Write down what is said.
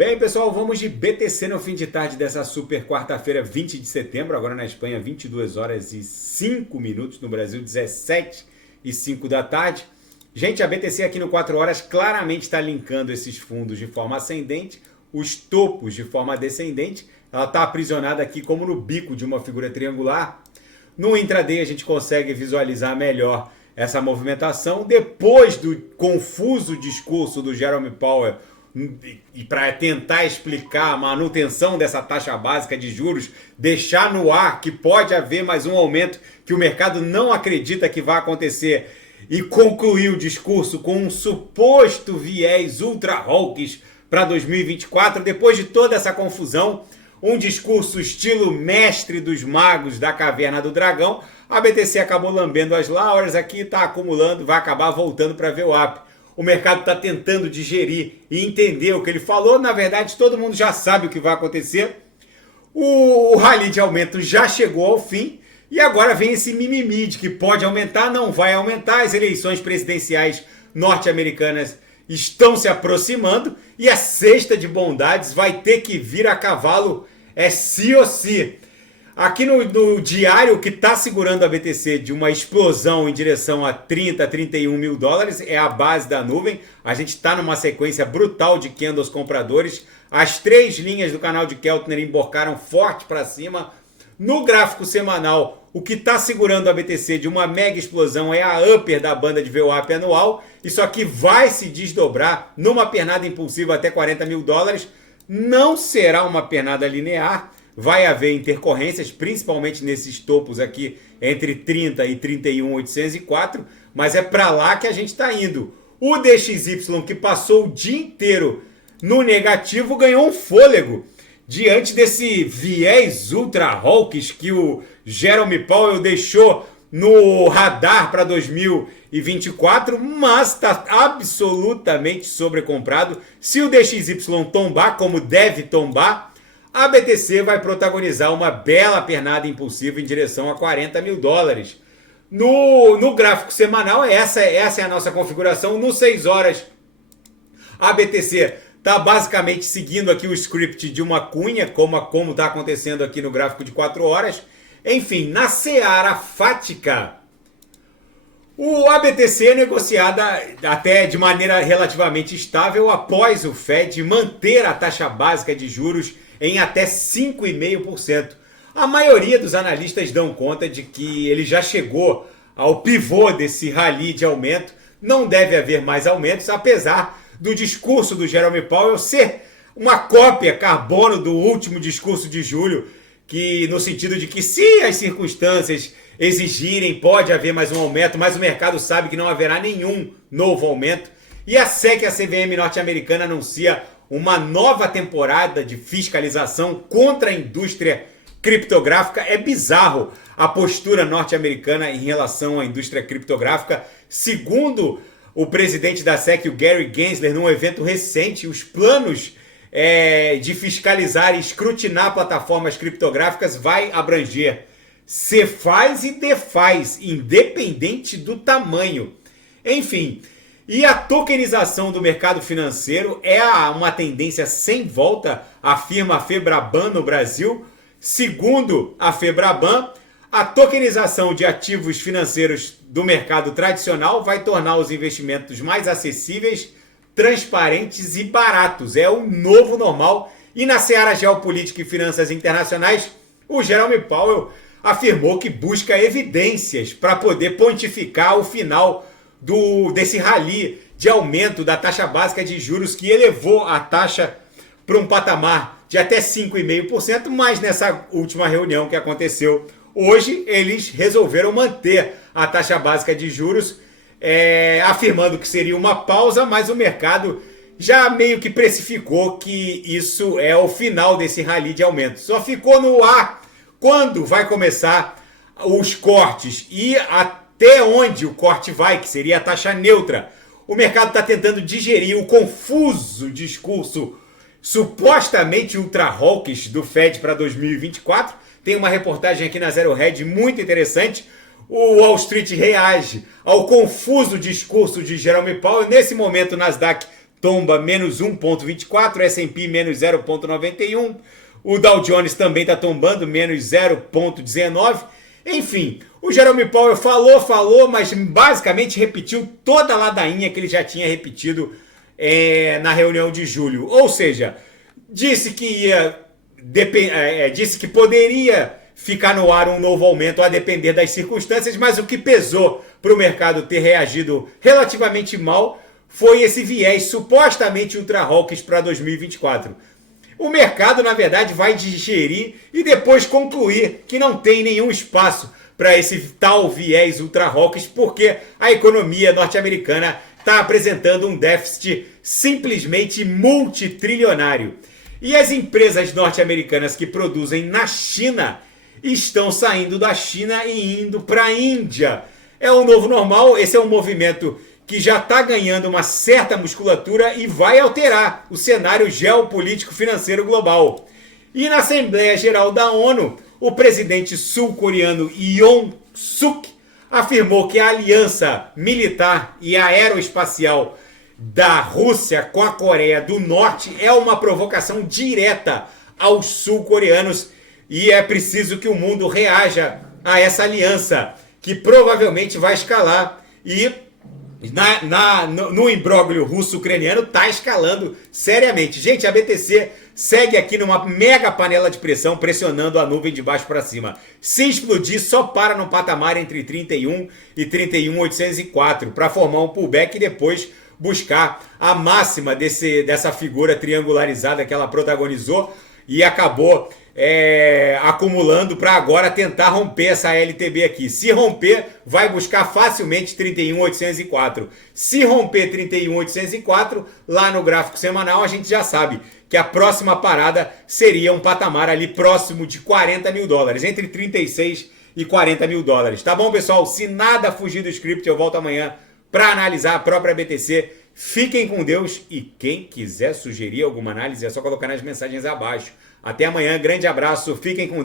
Bem, pessoal, vamos de BTC no fim de tarde dessa super quarta-feira, 20 de setembro. Agora na Espanha, 22 horas e 5 minutos. No Brasil, 17 e 5 da tarde. Gente, a BTC aqui no 4 horas claramente está linkando esses fundos de forma ascendente, os topos de forma descendente. Ela está aprisionada aqui como no bico de uma figura triangular. No intraday a gente consegue visualizar melhor essa movimentação. Depois do confuso discurso do Jerome Powell e para tentar explicar a manutenção dessa taxa básica de juros, deixar no ar que pode haver mais um aumento que o mercado não acredita que vai acontecer, e concluir o discurso com um suposto viés ultra hawkish para 2024, depois de toda essa confusão, um discurso estilo mestre dos magos da caverna do dragão, a BTC acabou lambendo as lauras aqui, está acumulando, vai acabar voltando para VWAP. O mercado está tentando digerir e entender o que ele falou. Na verdade, todo mundo já sabe o que vai acontecer. O rally de aumento já chegou ao fim e agora vem esse mimimi de que pode aumentar, não vai aumentar. As eleições presidenciais norte-americanas estão se aproximando e a cesta de bondades vai ter que vir a cavalo, é sim ou sim. Aqui no diário, o que está segurando a BTC de uma explosão em direção a 30, 31 mil dólares é a base da nuvem. A gente está numa sequência brutal de candles compradores. As três linhas do canal de Keltner emborcaram forte para cima. No gráfico semanal, o que está segurando a BTC de uma mega explosão é a upper da banda de VWAP anual. Isso aqui vai se desdobrar numa pernada impulsiva até 40 mil dólares. Não será uma pernada linear. Vai haver intercorrências, principalmente nesses topos aqui entre 30 e 31.804, mas é para lá que a gente está indo. O DXY, que passou o dia inteiro no negativo, ganhou um fôlego diante desse viés ultra hawkish que o Jerome Powell deixou no radar para 2024, mas está absolutamente sobrecomprado. Se o DXY tombar, como deve tombar, a BTC vai protagonizar uma bela pernada impulsiva em direção a 40 mil dólares. No gráfico semanal, essa é a nossa configuração. No 6 horas, a BTC está basicamente seguindo aqui o script de uma cunha, como está acontecendo aqui no gráfico de 4 horas. Enfim, na seara fática, a BTC é negociada até de maneira relativamente estável após o Fed manter a taxa básica de juros em até 5,5%. A maioria dos analistas dão conta de que ele já chegou ao pivô desse rally de aumento. Não deve haver mais aumentos, apesar do discurso do Jerome Powell ser uma cópia carbono do último discurso de julho, que no sentido de que se as circunstâncias exigirem, pode haver mais um aumento, mas o mercado sabe que não haverá nenhum novo aumento. E a SEC, a CVM norte-americana, anuncia uma nova temporada de fiscalização contra a indústria criptográfica. É bizarro a postura norte-americana em relação à indústria criptográfica. Segundo o presidente da SEC, o Gary Gensler, num evento recente, os planos de fiscalizar e escrutinar plataformas criptográficas vai abranger CeFIs e DeFIs, independente do tamanho. Enfim, e a tokenização do mercado financeiro é uma tendência sem volta, afirma a Febraban no Brasil. Segundo a Febraban, a tokenização de ativos financeiros do mercado tradicional vai tornar os investimentos mais acessíveis, transparentes e baratos. É o novo normal. E na seara geopolítica e finanças internacionais, o Jerome Powell afirmou que busca evidências para poder pontificar o final desse rally de aumento da taxa básica de juros, que elevou a taxa para um patamar de até 5,5%, mas nessa última reunião que aconteceu hoje, eles resolveram manter a taxa básica de juros, afirmando que seria uma pausa, mas o mercado já meio que precificou que isso é o final desse rally de aumento. Só ficou no ar quando vai começar os cortes e até onde o corte vai, que seria a taxa neutra. O mercado está tentando digerir o confuso discurso supostamente ultra hawkish do Fed para 2024. Tem uma reportagem aqui na Zero Hedge muito interessante. O Wall Street reage ao confuso discurso de Jerome Powell. Nesse momento, o Nasdaq tomba menos 1,24, S&P menos 0,91, o Dow Jones também está tombando menos 0,19. Enfim, o Jerome Powell falou, mas basicamente repetiu toda a ladainha que ele já tinha repetido na reunião de julho. Ou seja, disse que poderia ficar no ar um novo aumento a depender das circunstâncias, mas o que pesou para o mercado ter reagido relativamente mal foi esse viés supostamente ultra hawkish para 2024. O mercado, na verdade, vai digerir e depois concluir que não tem nenhum espaço para esse tal viés ultra hawkish, porque a economia norte-americana está apresentando um déficit simplesmente multitrilionário. E as empresas norte-americanas que produzem na China estão saindo da China e indo para a Índia. É o novo normal, esse é um movimento que já está ganhando uma certa musculatura e vai alterar o cenário geopolítico financeiro global. E na Assembleia Geral da ONU, o presidente sul-coreano Yoon Suk afirmou que a aliança militar e aeroespacial da Rússia com a Coreia do Norte é uma provocação direta aos sul-coreanos e é preciso que o mundo reaja a essa aliança, que provavelmente vai escalar e no imbróglio russo-ucraniano está escalando seriamente. Gente, a BTC segue aqui numa mega panela de pressão, pressionando a nuvem de baixo para cima. Se explodir, só para no patamar entre 31 e 31.804 para formar um pullback e depois buscar a máxima dessa figura triangularizada que ela protagonizou e acabou acumulando para agora tentar romper essa LTB aqui. Se romper, vai buscar facilmente 31.804. Se romper 31.804, lá no gráfico semanal a gente já sabe que a próxima parada seria um patamar ali próximo de 40 mil dólares, entre 36 e 40 mil dólares. Tá bom, pessoal? Se nada fugir do script, eu volto amanhã para analisar a própria BTC. Fiquem com Deus e quem quiser sugerir alguma análise é só colocar nas mensagens abaixo. Até amanhã, grande abraço, fiquem com Deus.